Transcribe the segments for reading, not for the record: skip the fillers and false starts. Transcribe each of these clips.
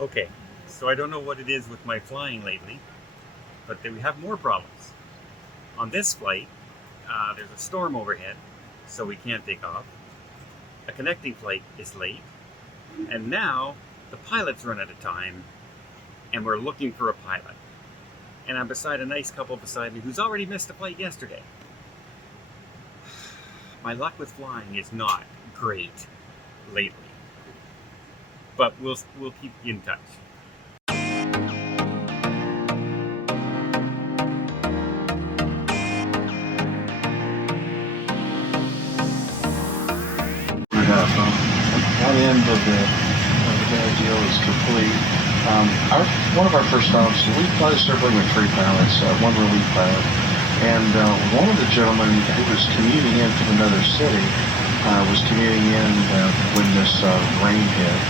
Okay, so I don't know what it is with my flying lately, but we have more problems. On this flight, there's a storm overhead, so we can't take off. A connecting flight is late, and now the pilot's run out of time, and we're looking for a pilot. And I'm beside a nice couple beside me who's already missed a flight yesterday. My luck with flying is not great lately, but we'll keep in touch. That end of the deal is complete. One of our first stops, we fly circling with three pilots, one relief pilot, and one of the gentlemen who was commuting in from another city was commuting in when this rain hit,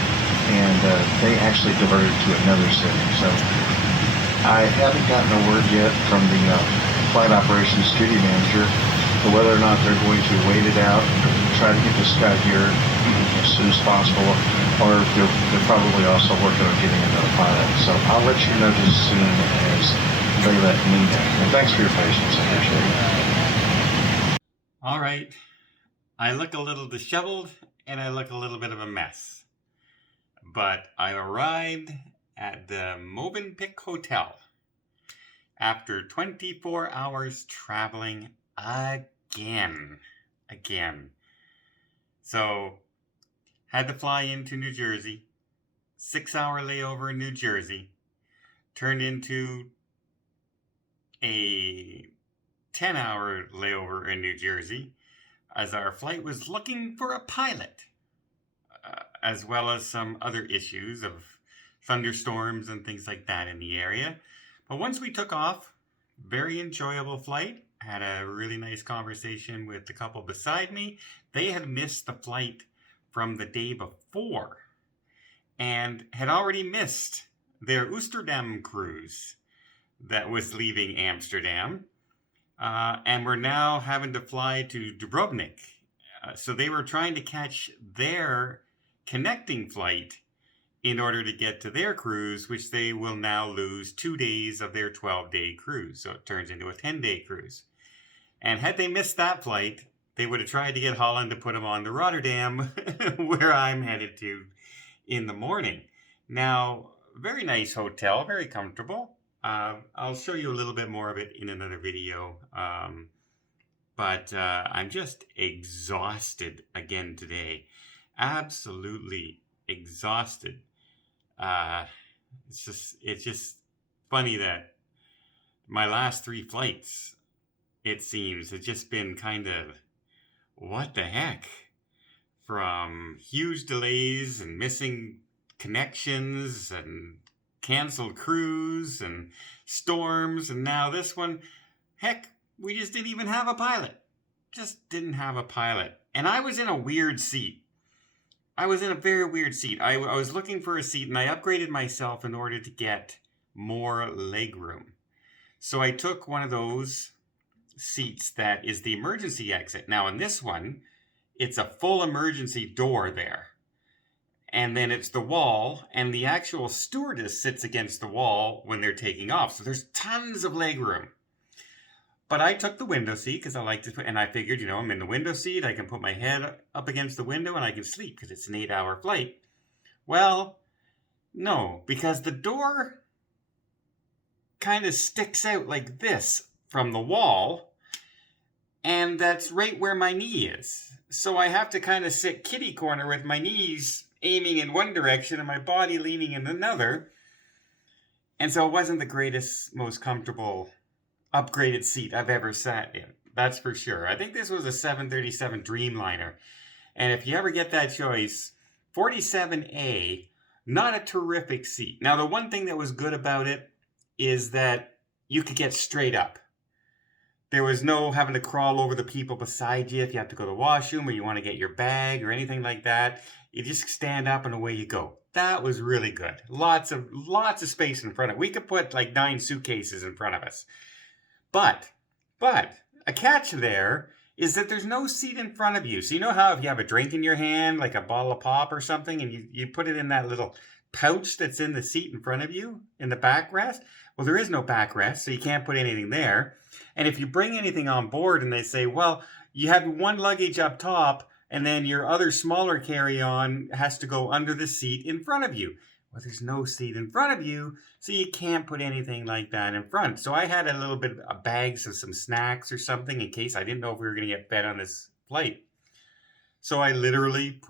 and they actually diverted to another city. So I haven't gotten a word yet from the flight operations duty manager for whether or not they're going to wait it out, try to get this guy here as soon as possible, or they're probably also working on getting another pilot. So I'll let you know as soon as they let me know. And thanks for your patience. I appreciate it. All right. I look a little disheveled and I look a little bit of a mess. But I arrived at the Movenpick Hotel after 24 hours traveling again. So, had to fly into New Jersey, 6-hour layover in New Jersey, turned into a 10-hour layover in New Jersey, as our flight was looking for a pilot, as well as some other issues of thunderstorms and things like that in the area. But once we took off, very enjoyable flight. Had a really nice conversation with the couple beside me. They had missed the flight from the day before and had already missed their Oosterdam cruise that was leaving Amsterdam, and were now having to fly to Dubrovnik. So they were trying to catch their connecting flight in order to get to their cruise, which they will now lose 2 days of their 12-day cruise. So it turns into a 10-day cruise. And had they missed that flight, they would have tried to get Holland to put them on to Rotterdam, where I'm headed to in the morning. Now, very nice hotel, very comfortable. I'll show you a little bit more of it in another video. But I'm just exhausted again today. Absolutely exhausted. It's just funny that my last 3 flights, it seems, have just been kind of, what the heck? From huge delays and missing connections and canceled crews and storms, and now this one, heck, we just didn't even have a pilot. Just didn't have a pilot. And I was in a weird seat. I was in a very weird seat. I was looking for a seat, and I upgraded myself in order to get more leg room. So I took one of those seats that is the emergency exit. Now in this one, it's a full emergency door there. And then it's the wall, and the actual stewardess sits against the wall when they're taking off. So there's tons of leg room. But I took the window seat because I like to, and I figured, I'm in the window seat. I can put my head up against the window and I can sleep because it's an 8-hour flight. Well, no, because the door kind of sticks out like this from the wall, and that's right where my knee is. So I have to kind of sit kitty corner with my knees aiming in one direction and my body leaning in another. And so it wasn't the greatest, most comfortable upgraded seat I've ever sat in. That's for sure. I think this was a 737 Dreamliner. And if you ever get that choice, 47A, not a terrific seat. Now, the one thing that was good about it is that you could get straight up. There was no having to crawl over the people beside you if you have to go to the washroom or you want to get your bag or anything like that. You just stand up and away you go. That was really good. Lots of space in front of it. We could put like 9 suitcases in front of us. But a catch there is that there's no seat in front of you. So you know how if you have a drink in your hand, like a bottle of pop or something, and you put it in that little pouch that's in the seat in front of you in the backrest. Well, there is no backrest, so you can't put anything there. And if you bring anything on board and they say, well, you have one luggage up top and then your other smaller carry-on has to go under the seat in front of you. Well, there's no seat in front of you, so you can't put anything like that in front. So I had a little bit of bags of some snacks or something in case I didn't know if we were going to get fed on this flight. So I literally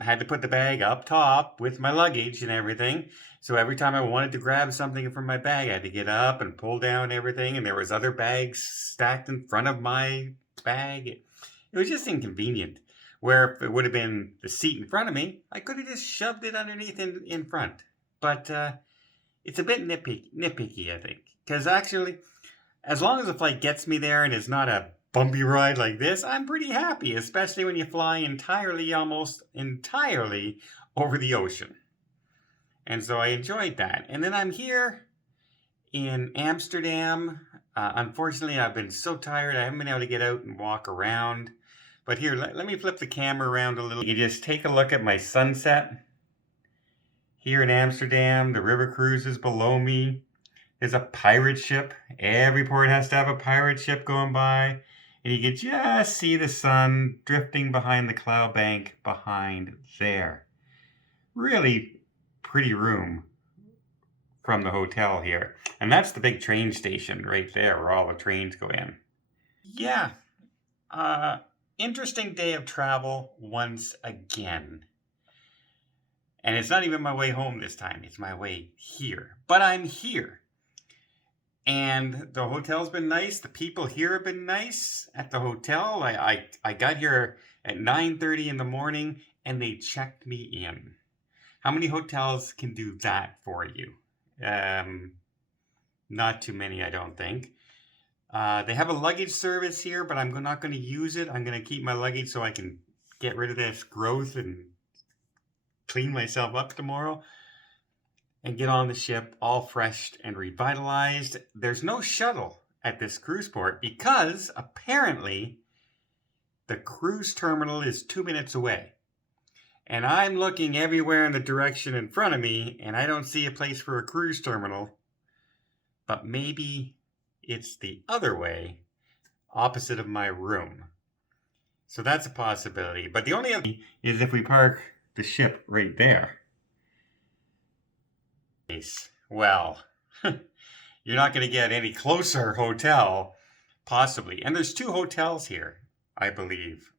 had to put the bag up top with my luggage and everything. So every time I wanted to grab something from my bag, I had to get up and pull down everything. And there was other bags stacked in front of my bag. It was just inconvenient. Where if it would have been the seat in front of me, I could have just shoved it underneath in front. But it's a bit nitpicky, I think. Because actually, as long as the flight gets me there and it's not a bumpy ride like this, I'm pretty happy, especially when you fly almost entirely over the ocean. And so I enjoyed that. And then I'm here in Amsterdam. Unfortunately, I've been so tired, I haven't been able to get out and walk around. But here, let me flip the camera around a little. You just take a look at my sunset. Here in Amsterdam, the river cruises below me. There's a pirate ship. Every port has to have a pirate ship going by. And you can just see the sun drifting behind the cloud bank behind there. Really pretty room from the hotel here. And that's the big train station right there where all the trains go in. Yeah. Interesting day of travel once again. And it's not even my way home this time. It's my way here. But I'm here. And the hotel's been nice. The people here have been nice at the hotel. I got here at 9:30 in the morning and they checked me in. How many hotels can do that for you? Not too many, I don't think. They have a luggage service here, but I'm not going to use it. I'm going to keep my luggage so I can get rid of this growth and clean myself up tomorrow and get on the ship all fresh and revitalized. There's no shuttle at this cruise port because apparently the cruise terminal is 2 minutes away. And I'm looking everywhere in the direction in front of me and I don't see a place for a cruise terminal. But maybe it's the other way, opposite of my room. So that's a possibility. But the only other is if we park the ship right there. Well, you're not going to get any closer hotel, possibly. And there's 2 hotels here, I believe,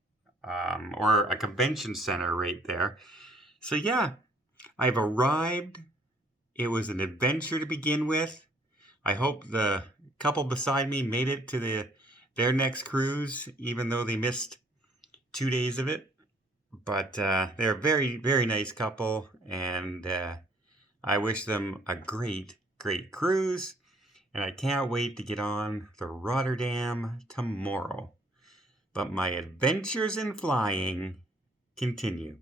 or a convention center right there. So yeah, I've arrived. It was an adventure to begin with. I hope the couple beside me made it to their next cruise, even though they missed 2 days of it. But they're a very, very nice couple, and I wish them a great, great cruise. And I can't wait to get on the Rotterdam tomorrow. But my adventures in flying continue.